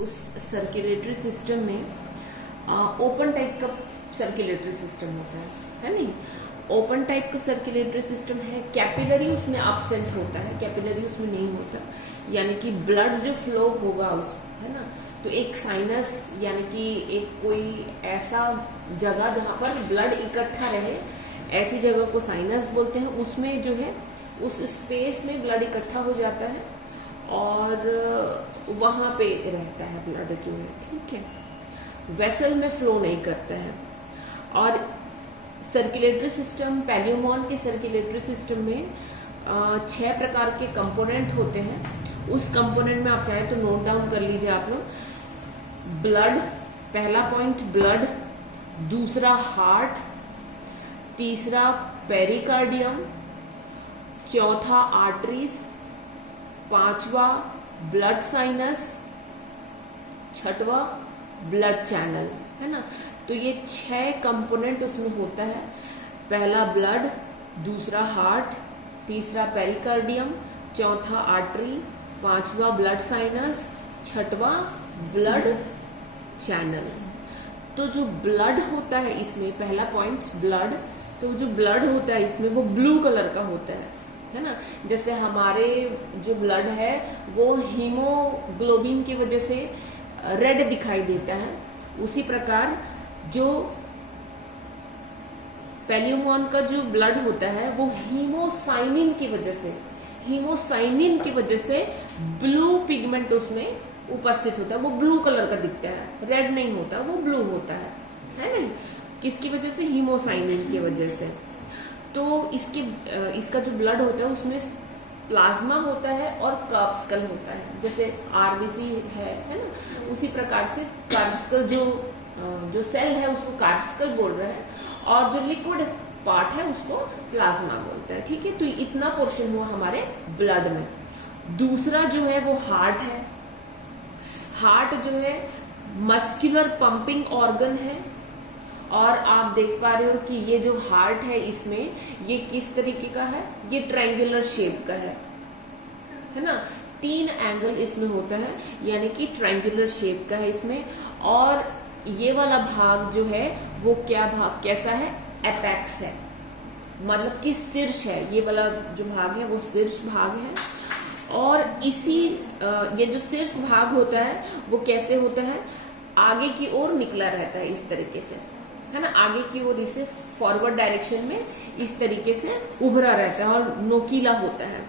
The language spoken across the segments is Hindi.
उस सर्कुलेटरी सिस्टम में ओपन टाइप का सर्कुलेटरी सिस्टम होता है नहीं? ओपन टाइप का सर्कुलेटरी सिस्टम है, कैपिलरी उसमें एब्सेंट होता है, कैपिलरी उसमें नहीं होता, यानी कि ब्लड जो फ्लो होगा उस, है ना, तो एक साइनस यानी कि एक कोई ऐसा जगह जहाँ पर ब्लड इकट्ठा रहे, ऐसी जगह को साइनस बोलते हैं। उसमें जो है उस स्पेस में ब्लड इकट्ठा हो जाता है और वहाँ पे रहता है ब्लड जो है, ठीक है, वेसल में फ्लो नहीं करता है। और सर्कुलेटरी सिस्टम, पैलियोमॉन के सर्कुलेटरी सिस्टम में 6 प्रकार के कंपोनेंट होते हैं। उस कंपोनेंट में आप चाहे तो नोट डाउन कर लीजिए आप लोग। ब्लड, पहला पॉइंट ब्लड, दूसरा हार्ट, तीसरा पेरिकार्डियम, चौथा आर्टरीज, पांचवा ब्लड साइनस, छठवा ब्लड चैनल, है ना। तो ये 6 कंपोनेंट उसमें होता है। पहला ब्लड, दूसरा हार्ट, तीसरा पेरिकार्डियम, चौथा आर्टरी, पांचवा ब्लड साइनस, छठवा ब्लड चैनल। तो जो ब्लड होता है इसमें, पहला पॉइंट ब्लड, तो जो ब्लड होता है इसमें वो ब्लू कलर का होता है ना। जैसे हमारे जो ब्लड है वो हीमोग्लोबिन की वजह से रेड दिखाई देता है, उसी प्रकार जो पैलियोमॉन का जो ब्लड होता है वो हीमोसाइनिन की वजह से ब्लू पिगमेंट उसमें उपस्थित होता है, वो ब्लू कलर का दिखता है, रेड नहीं होता, वो ब्लू होता है नहीं? किसकी वजह से? हीमोसाइनिन की वजह से। तो इसका जो ब्लड होता है उसमें प्लाज्मा होता है और कार्पस्कल होता है, जैसे आरबीसी है ना, उसी प्रकार से कार्पस्कल जो सेल है उसको कार्पस्कल बोल रहे हैं, और जो लिक्विड पार्ट है उसको प्लाज्मा बोलते हैं, ठीक है। तो इतना पोर्शन हुआ हमारे ब्लड में। दूसरा जो है वो हार्ट है। हार्ट जो है मस्कुलर पंपिंग ऑर्गन है, और आप देख पा रहे हो कि ये जो हार्ट है इसमें ये किस तरीके का है, ये ट्रायंगुलर शेप का है ना। 3 एंगल इसमें होता है, यानी कि ट्रायंगुलर शेप का है इसमें। और ये वाला भाग जो है वो क्या भाग, कैसा है? एपेक्स है, मतलब कि शीर्ष है। ये वाला जो भाग है वो शीर्ष भाग है। और ये जो शीर्ष भाग होता है वो कैसे होता है? आगे की ओर निकला रहता है इस तरीके से, है ना, आगे की ओर इसे फॉरवर्ड डायरेक्शन में इस तरीके से उभरा रहता है और नोकीला होता है।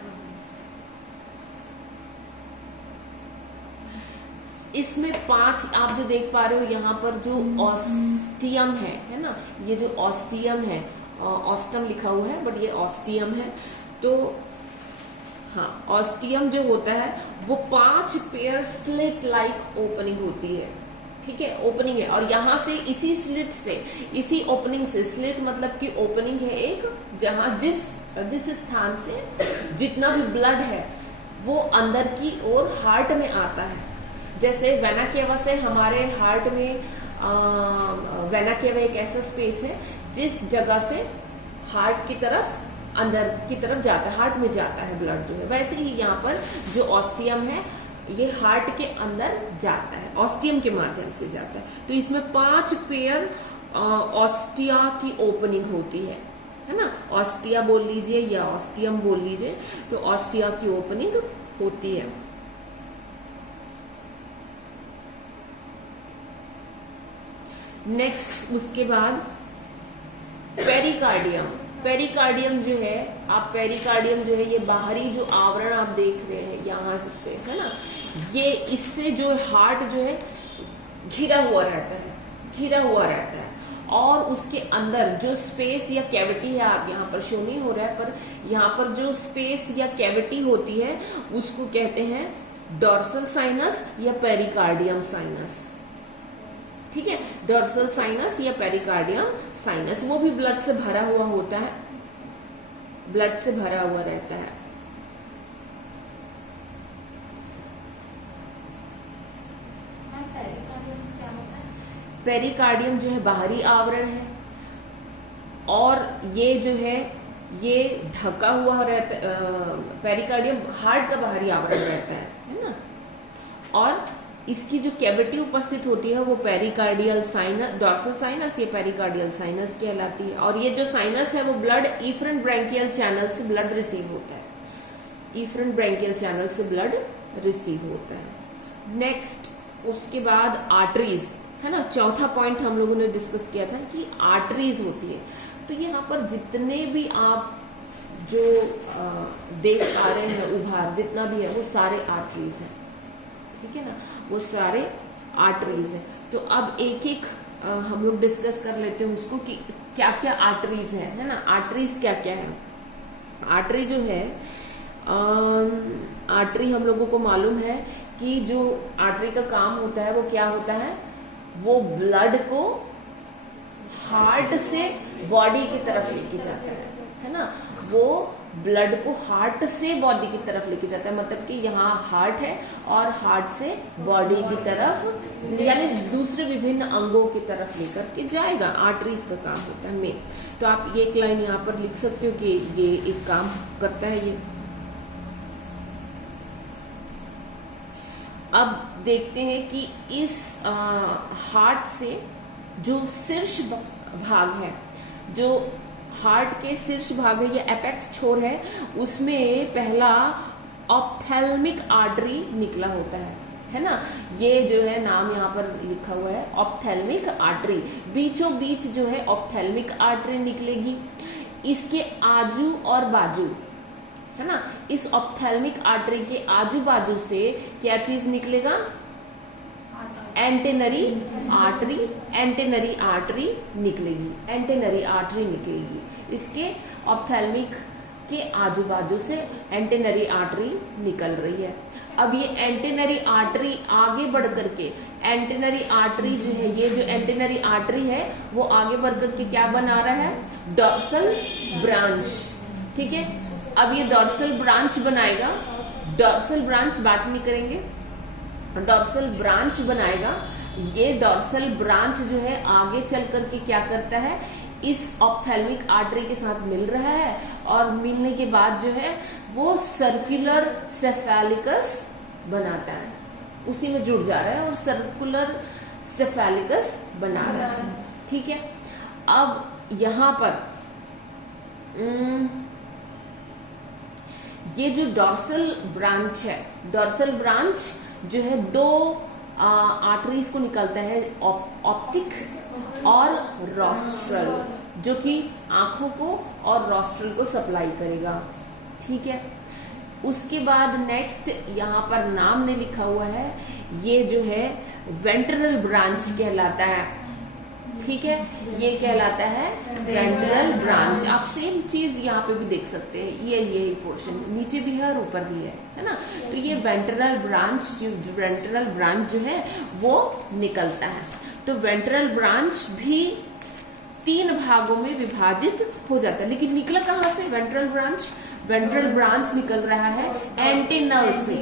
इसमें 5 आप जो देख पा रहे हो यहाँ पर जो ऑस्टियम है ना, ये जो ऑस्टियम है, ऑस्टम लिखा हुआ है बट ये ऑस्टियम है। तो हाँ, ऑस्टियम जो होता है वो 5 पेयर स्लिट लाइक ओपनिंग होती है, ठीक है, ओपनिंग है। और यहाँ से इसी स्लिट से, इसी ओपनिंग से, स्लिट मतलब कि ओपनिंग है एक, जहाँ जिस स्थान से जितना भी ब्लड है वो अंदर की ओर हार्ट में आता है। जैसे वेना केवा से हमारे हार्ट में, वेना केवा एक ऐसा स्पेस है जिस जगह से हार्ट की तरफ, अंदर की तरफ जाता है, हार्ट में जाता है ब्लड जो है। वैसे ही यहाँ पर जो ऑस्टियम है ये हार्ट के अंदर जाता है, ऑस्टियम के माध्यम से जाता है। तो इसमें 5 पेयर ऑस्टिया की ओपनिंग होती है ना। ऑस्टिया बोल लीजिए या ऑस्टियम बोल लीजिए, तो ऑस्टिया की ओपनिंग होती है। नेक्स्ट उसके बाद पेरिकार्डियम। पेरिकार्डियम जो है, आप पेरिकार्डियम जो है ये बाहरी जो आवरण आप देख रहे हैं यहाँ से, है ना, ये इससे जो हार्ट जो है घिरा हुआ रहता है। और उसके अंदर जो स्पेस या कैविटी है, आप यहाँ पर शो नहीं हो रहा है, पर यहाँ पर जो स्पेस या कैविटी होती है उसको कहते हैं डॉर्सल साइनस या पेरिकार्डियम साइनस, ठीक है। डॉर्सल साइनस या पेरिकार्डियम साइनस, वो भी ब्लड से भरा हुआ होता है, ब्लड से भरा हुआ रहता है। पेरिकार्डियम जो है बाहरी आवरण है, और ये जो है ये ढका हुआ रहता, पेरिकार्डियम हार्ट का बाहरी आवरण रहता है ना। और इसकी जो कैविटी उपस्थित होती है वो पेरिकार्डियल साइनस, डॉर्सल साइनस, ये पेरिकार्डियल साइनस कहलाती है। और ये जो साइनस है वो ब्लड इफरेंट ब्रैंकियल चैनल से ब्लड रिसीव होता है, इफरेंट ब्रैंकियल चैनल से ब्लड रिसीव होता है। नेक्स्ट उसके बाद आर्टरीज है ना, चौथा पॉइंट हम लोगों ने डिस्कस किया था कि आर्टरीज होती है। तो यहाँ पर जितने भी आप जो देख पा रहे हैं उभार जितना भी है वो सारे आर्टरीज हैं, ठीक है ना, वो सारे आर्टरीज हैं। तो अब एक एक हम लोग डिस्कस कर लेते हैं उसको कि क्या क्या आर्टरीज है ना। आर्टरीज क्या क्या है? आर्टरी जो है, आर्टरी हम लोगों को मालूम है कि जो आर्टरी का काम होता है वो क्या होता है, वो ब्लड को हार्ट से बॉडी की तरफ लेके जाता है ना, वो ब्लड को हार्ट से बॉडी की तरफ लेके जाता है। मतलब कि यहाँ हार्ट है और हार्ट से बॉडी की तरफ यानी दूसरे विभिन्न अंगों की तरफ लेकर के जाएगा। आर्टरीज का काम होता है मेन। तो आप ये एक लाइन यहाँ पर लिख सकते हो कि ये एक काम करता है ये। अब देखते हैं कि इस हार्ट से जो शीर्ष भाग है, जो हार्ट के शीर्ष भाग है, ये एपेक्स छोर है, उसमें पहला ऑप्थेल्मिक आर्टरी निकला होता है ना। ये जो है नाम यहाँ पर लिखा हुआ है ऑप्थेल्मिक आर्टरी। बीचों बीच जो है ऑप्थेल्मिक आर्टरी निकलेगी। इसके आजू और बाजू है ना, इस ऑप्थेल्मिक आर्टरी के आजू बाजू से क्या चीज निकलेगा? एंटेनरी आर्टरी, एंटेनरी आर्टरी निकलेगी, एंटेनरी आर्टरी निकलेगी। इसके ऑप्थेल्मिक के आजू बाजू से एंटेनरी आर्टरी निकल रही है। अब ये एंटेनरी आर्टरी आगे बढ़ करके, एंटेनरी आर्टरी जो है, ये जो एंटेनरी आर्टरी है वो आगे बढ़ करके क्या बना रहा है? डॉर्सल ब्रांच, ठीक है। अब ये डॉर्सल ब्रांच बनाएगा, डॉर्सल ब्रांच बात नहीं करेंगे, डॉर्सल ब्रांच बनाएगा। ये डॉर्सल ब्रांच जो है आगे चल करके क्या करता है? इस ऑप्थेल्मिक आर्टरी के साथ मिल रहा है और मिलने के बाद जो है वो सर्कुलर सेफेलिकस बनाता है, उसी में जुड़ जा रहा है और सर्कुलर सेफेलिकस बना रहा है, ठीक है। अब यहाँ पर ये जो डॉर्सल ब्रांच है, डॉर्सल ब्रांच जो है दो आर्टरीज को निकलता है, ऑप्टिक और रॉस्ट्रल, जो कि आंखों को और रॉस्ट्रल को सप्लाई करेगा, ठीक है। उसके बाद नेक्स्ट यहाँ पर नाम ने लिखा हुआ है, ये जो है वेंट्रल ब्रांच कहलाता है, ठीक है। ये कहलाता है वेंट्रल ब्रांच। आप सेम चीज यहाँ पे भी देख सकते हैं, ये पोर्शन नीचे भी है और ऊपर भी है ना। तो ये वेंट्रल ब्रांच, जो वेंट्रल ब्रांच जो है वो निकलता है। तो वेंट्रल ब्रांच भी 3 भागों में विभाजित हो जाता है। लेकिन निकला कहाँ से वेंट्रल ब्रांच? वेंट्रल ब्रांच निकल रहा है एंटेनल से,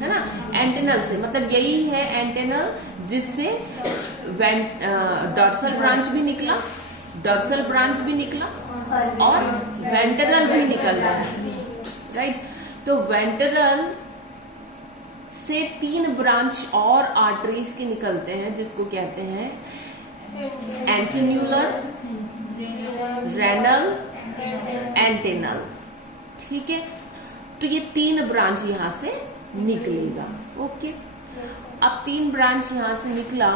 है ना, एंटेनल से। मतलब यही है एंटेनल, जिससे डॉर्सल ब्रांच भी निकला, डॉर्सल ब्रांच भी निकला और वेंट्रल भी निकल रहा है, राइट। तो वेंट्रल से 3 ब्रांच और आर्टरीज के निकलते हैं, जिसको कहते हैं एंटीन्यूलर, रेनल, एंटेनल, ठीक है। तो ये 3 ब्रांच यहां से निकलेगा, ओके। अब 3 ब्रांच यहाँ से निकला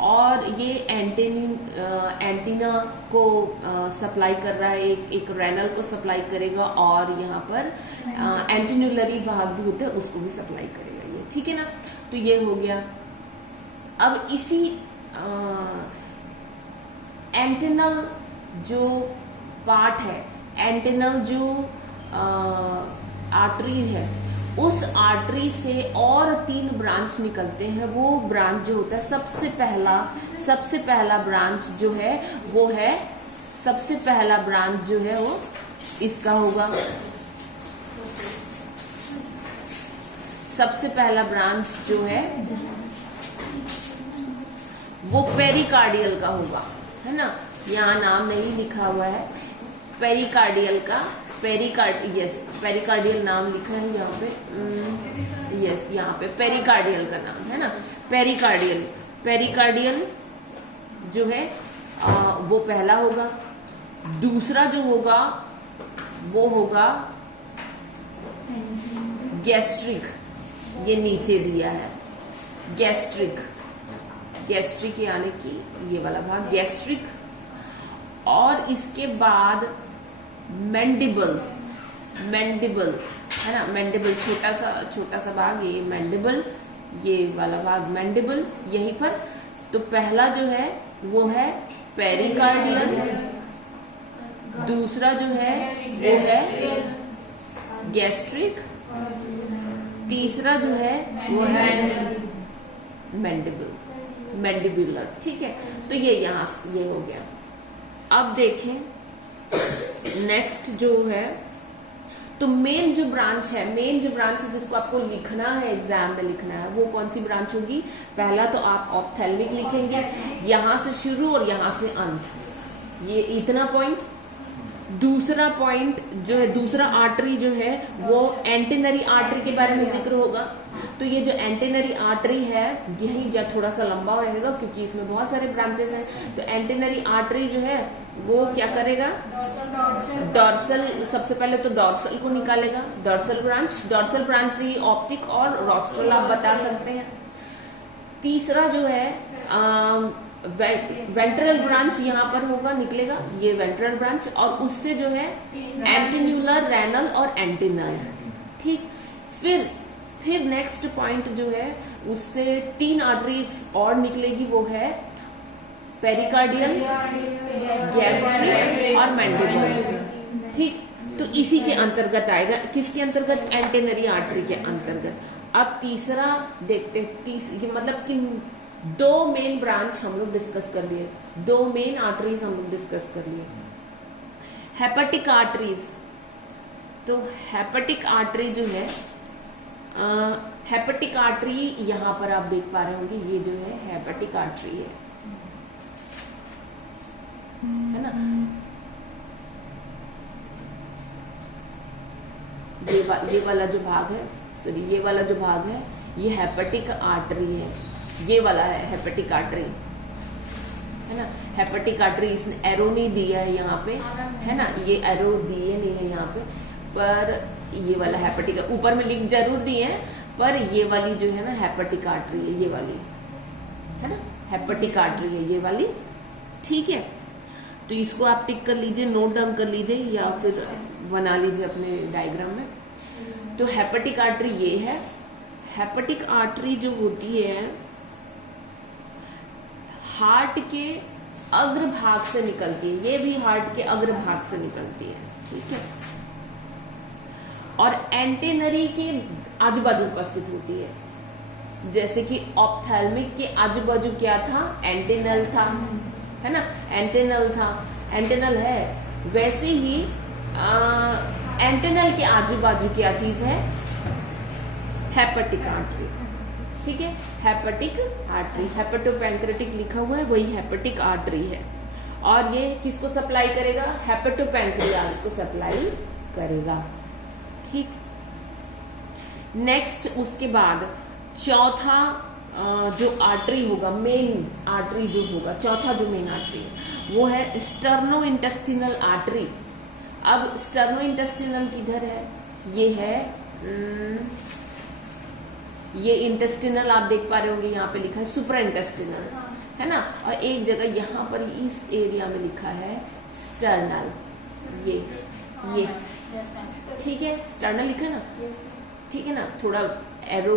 और ये एंटीना को सप्लाई कर रहा है, एक रेनल को सप्लाई करेगा और यहाँ पर एंटीन्यूलरी भाग भी होता है उसको भी सप्लाई करेगा ये, ठीक है ना। तो ये हो गया। अब इसी एंटेनल जो पार्ट है, एंटेनल जो आर्टरी है, उस आर्टरी से और 3 ब्रांच निकलते हैं। वो ब्रांच जो होता है सबसे पहला ब्रांच जो है वो है, सबसे पहला ब्रांच जो है वो इसका होगा, सबसे पहला ब्रांच जो है वो पेरिकार्डियल का होगा, है ना। यहाँ नाम नहीं लिखा हुआ है पेरिकार्डियल का, पेरिकार्डियल नाम लिखा है यहाँ पे, यस, यहाँ पे पेरिकार्डियल का नाम है ना, पेरिकार्डियल। पेरिकार्डियल जो है वो पहला होगा। दूसरा जो होगा वो होगा गैस्ट्रिक, ये नीचे दिया है गैस्ट्रिक, गैस्ट्रिक यानी कि ये वाला भाग गैस्ट्रिक। और इसके बाद मैंडिबल, मैंडिबल है ना, मैंडिबल छोटा सा भाग, ये मैंडिबल, ये वाला भाग मैंडिबल यहीं पर। तो पहला जो है वो है पेरिकार्डियल, दूसरा जो है वो है गैस्ट्रिक, तीसरा जो है वो है मैंडिबल, मैंडिबुलर। ठीक है, तो ये यहाँ ये हो गया। अब देखें नेक्स्ट जो है, तो मेन जो ब्रांच है, मेन जो ब्रांच है जिसको आपको लिखना है, एग्जाम में लिखना है, वो कौन सी ब्रांच होगी? पहला तो आप ऑप्थेल्मिक लिखेंगे, यहां से शुरू और यहां से अंत, ये इतना पॉइंट। दूसरा पॉइंट जो है, दूसरा आर्टरी जो है वो एंटेनरी आर्टरी के बारे में जिक्र होगा। तो ये जो एंटेनरी आर्टरी है यही या थोड़ा सा लंबा रहेगा क्योंकि इसमें बहुत सारे ब्रांचेस हैं। तो एंटेनरी आर्टरी जो है वो क्या करेगा? डॉर्सल, सबसे पहले तो डॉर्सल को निकालेगा, डॉर्सल ब्रांच। डॉर्सल ब्रांच से ही ऑप्टिक और रॉस्ट्रल आप बता सकते हैं। तीसरा जो है वेंट्रल ब्रांच यहाँ पर होगा, निकलेगा ये वेंट्रल ब्रांच, और उससे जो है एंटीन्यूलर, रेनल और एंटीनल। ठीक, फिर नेक्स्ट पॉइंट जो है उससे 3 आर्टरीज और निकलेगी, वो है पेरिकार्डियल, गैस्ट्रिक और मैंडिबल। ठीक, तो इसी के अंतर्गत आएगा, किसके अंतर्गत? एंटेनरी आर्टरी के अंतर्गत। अब तीसरा देखते, मतलब कि 2 मेन ब्रांच हम लोग डिस्कस कर लिए, 2 मेन आर्टरीज हम लोग डिस्कस कर लिए। हेपेटिक आर्टरीज, तो हेपेटिक आर्टरी जो है, हेपेटिक आर्टरी यहां पर आप देख पा रहे होंगे, ये जो है हेपेटिक आर्टरी है ना। ये वाला जो भाग है, सॉरी ये वाला जो भाग है ये हेपेटिक आर्टरी है, ये वाला है हेपेटिक आर्टरी है ना। हेपेटिक आर्टरी इसने एरो नहीं दिया है यहाँ पे, है ना, ये एरो दिए नहीं है यहाँ पे, पर ये वाला हेपेटिक, ऊपर में लिंक जरूर दिए हैं, पर ये वाली जो है ना हेपेटिक आर्टरी है, ये वाली है ना, हेपेटिक आर्टरी है ये वाली। ठीक है, तो इसको आप टिक कर लीजिए, नोट डाउन कर लीजिए या फिर बना लीजिए अपने डायग्राम में। तो हेपेटिक आर्टरी ये है। हेपेटिक आर्टरी जो होती है हार्ट के अग्रभाग से निकलती है, ये भी हार्ट के अग्रभाग से निकलती है। ठीक है, और एंटेनरी के आजू बाजू उपस्थित होती है। जैसे कि ऑप्थेल्मिक के आजू बाजू क्या था? एंटेनल था, है ना, एंटेनल था, एंटेनल है। वैसे ही एंटेनल के आजू बाजू क्या चीज है? Hepatic artery. ठीक है, हेपेटिक आर्टरी, हेपेटोपैंक्रेटिक लिखा हुआ है, वही हेपेटिक आर्टरी है। और ये किसको सप्लाई करेगा? हेपेटोपैंक्रियास को सप्लाई करेगा। ठीक, नेक्स्ट उसके बाद चौथा जो आर्टरी होगा, मेन आर्टरी जो होगा, चौथा जो मेन आर्टरी है वो है स्टर्नो इंटेस्टिनल आर्टरी। अब स्टर्नो इंटेस्टिनल किधर है? ये है, ये इंटेस्टिनल आप देख पा रहे होंगे, यहाँ पे लिखा है सुप्रा इंटेस्टिनल, है ना, और एक जगह यहाँ पर इस एरिया में लिखा है स्टर्नल, ये ठीक है, स्टर्नल लिखा है ना, ठीक है ना। थोड़ा एरो,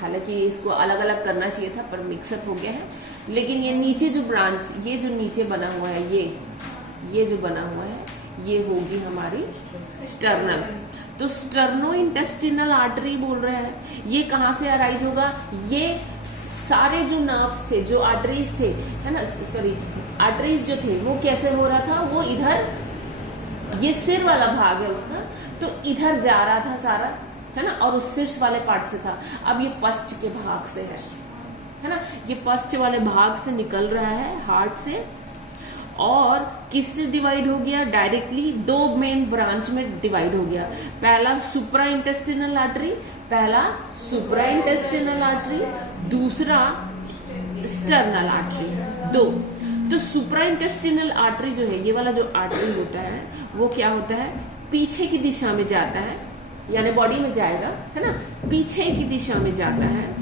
हालांकि इसको अलग अलग करना चाहिए था पर मिक्सअप हो गया है। लेकिन ये नीचे जो ब्रांच, ये जो नीचे बना हुआ है, ये जो बना हुआ है, ये होगी हमारी स्टर्नल। तो स्टर्नो इंटेस्टिनल आर्टरी बोल रहे हैं, ये कहाँ से अराइज होगा? ये सारे जो नर्व्स थे, जो आर्टरीज थे, है ना, सॉरी आर्टरीज जो थे वो कैसे हो रहा था? वो इधर, ये सिर वाला भाग है उसका, तो इधर जा रहा था सारा, है ना, और उस शीर्ष वाले पार्ट से था। अब ये पश्च के भाग से है ना, ये पश्च वाले भाग से निकल रहा है हार्ट से, और किससे डिवाइड हो गया? डायरेक्टली 2 मेन ब्रांच में डिवाइड हो गया। पहला सुप्रा इंटेस्टिनल आर्टरी, पहला सुप्रा इंटेस्टिनल आर्टरी, दूसरा स्टर्नल आर्टरी, दो। तो सुप्रा इंटेस्टिनल आर्टरी जो है, ये वाला जो आर्टरी होता है वो क्या होता है, पीछे की दिशा में जाता है, यानी बॉडी में जाएगा, है ना, पीछे की दिशा में जाता है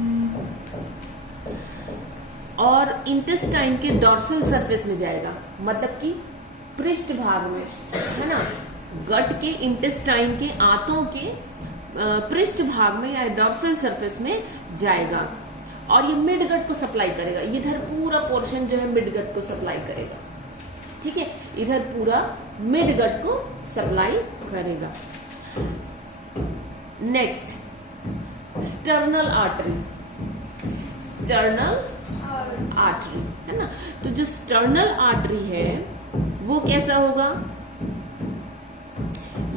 और इंटेस्टाइन के डॉर्सल सरफेस में जाएगा, मतलब कि पृष्ठ भाग में, है ना, गट के इंटेस्टाइन के आंतों के पृष्ठ भाग में या डॉर्सल सरफेस में जाएगा और ये मिड गट को सप्लाई करेगा। इधर पूरा पोर्शन जो है मिड गट को सप्लाई करेगा, ठीक है, इधर पूरा मिड गट को सप्लाई करेगा। Next sternal artery, sternal artery, है ना। तो जो स्टर्नल आर्टरी है वो कैसा होगा,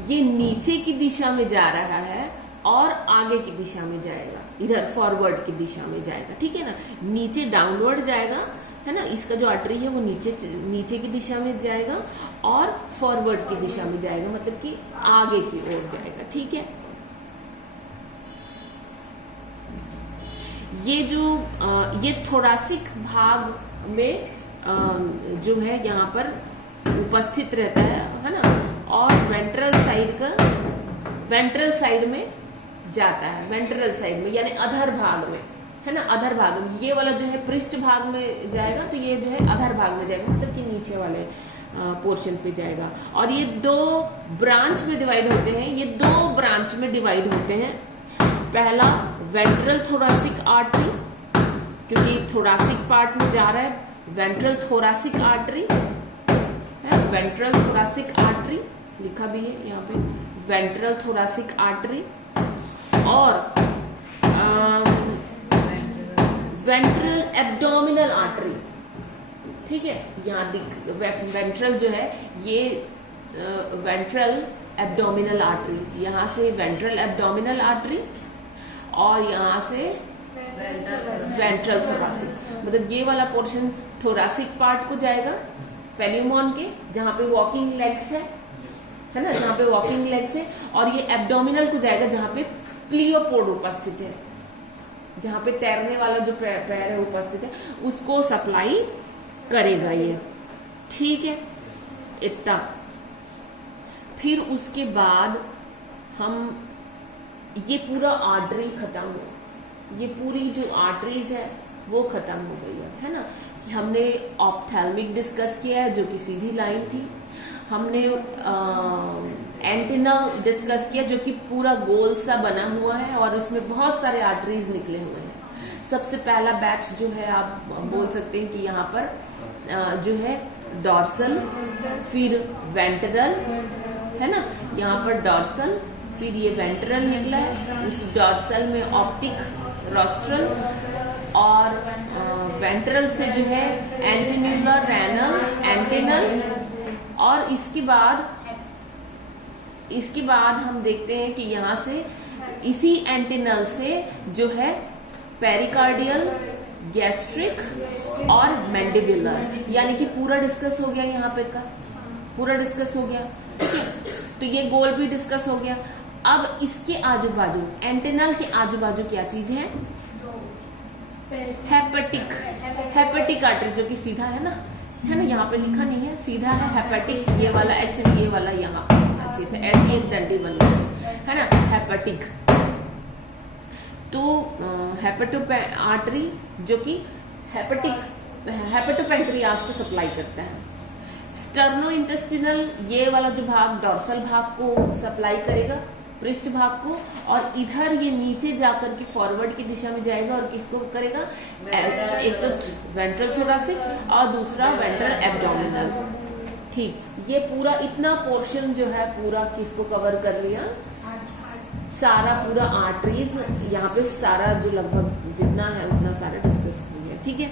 ये नीचे की दिशा में जा रहा है और आगे की दिशा में जाएगा, इधर फॉरवर्ड की दिशा में जाएगा, ठीक है ना, नीचे डाउनवर्ड जाएगा, है ना, इसका जो आर्टरी है वो नीचे की दिशा में जाएगा और फॉरवर्ड की दिशा में जाएगा, मतलब कि आगे की ओर जाएगा, ठीक है। ये जो ये थोरासिक भाग में जो है यहाँ पर उपस्थित रहता है ना, और वेंट्रल साइड में जाता है, वेंट्रल साइड में यानी अधर भाग में, है ना, अधर भाग में। ये वाला जो है पृष्ठ भाग में जाएगा, तो ये जो है अधर भाग में जाएगा, मतलब कि नीचे वाले पोर्शन पे जाएगा। और ये दो ब्रांच में डिवाइड होते हैं, ये दो ब्रांच में डिवाइड होते हैं। पहला वेंट्रल थोरासिक आर्टरी, क्योंकि थोरासिक पार्ट में जा रहा है, वेंट्रल थोरासिक आर्टरी है, वेंट्रल थोरासिक आर्टरी लिखा भी है यहाँ पे, वेंट्रल थोरासिक आर्टरी, और वेंट्रल एब्डोमिनल आर्टरी, ठीक है। यहाँ वेंट्रल जो है ये वेंट्रल एब्डोमिनल आर्टरी, यहाँ से वेंट्रल एब्डोमिनल आर्टरी और यहाँ से वेंट्रल थोरासिक, मतलब ये वाला पोर्शन थोरासिक पार्ट को जाएगा पेल्यूमोन के, जहाँ पे वॉकिंग लेग्स है ना, जहाँ पे वॉकिंग लेग्स है, और ये एब्डोमिनल को जाएगा जहाँ पे प्लियोपोड उपस्थित है, जहाँ पे तैरने वाला जो पैर है उपस्थित है, उसको सप्लाई करेगा ये, ठीक है, इतना। फिर उसके बाद हम ये पूरा आर्टरी खत्म हो, ये पूरी जो आर्टरीज है वो खत्म हो गई है ना। हमने ऑप्थेल्मिक डिस्कस किया है जो कि सीधी लाइन थी, हमने एंटेनल डिस्कस किया जो कि पूरा गोल सा बना हुआ है और इसमें बहुत सारे आर्टरीज निकले हुए हैं। सबसे पहला बैच जो है आप बोल सकते हैं कि यहाँ पर जो है डॉर्सल, फिर वेंट्रल, है ना, यहाँ पर डॉर्सल, फिर ये वेंट्रल निकला है, उस डॉर्सल में ऑप्टिक रोस्ट्रल, और वेंट्रल से जो है एंटेन्यूलर, रेनल, एंटेनल, और इसके बाद हम देखते हैं कि यहाँ से इसी एंटेनल से जो है पेरिकार्डियल, गैस्ट्रिक और मैंडिबुलर, यानी कि पूरा डिस्कस हो गया, यहाँ पे का पूरा डिस्कस हो गया, ठीक है। तो ये गोल भी डिस्कस हो गया। अब इसके आजू बाजू, एंटेनल के आजू बाजू क्या चीज है, हेपेटिक आर्टरी, जो कि सीधा है ना, यहाँ पे लिखा नहीं है, सीधा है हेपेटिक, ये वाला एक्चुअली ये वाला यहाँ अच्छी थे, ऐसी एक डंडी बनी है ना, हेपेटिक। तो हेपेटो आर्टरी जो कि हेपेटोपेंक्रियास को सप्लाई करता है। स्टर्नो इंटेस्टिनल, ये वाला जो भाग डॉर्सल भाग को सप्लाई करेगा, पृष्ठ भाग को, और इधर ये नीचे जाकर के फॉरवर्ड की दिशा में जाएगा और किसको करेगा, एक तो वेंट्रल थोरासिक और दूसरा वेंट्रल एब्डोमिनल, ठीक। ये पूरा इतना पोर्शन जो है पूरा किसको कवर कर लिया, सारा पूरा आर्टरीज, यहाँ पे सारा जो लगभग जितना है उतना सारा डिस्कस किया, ठीक है।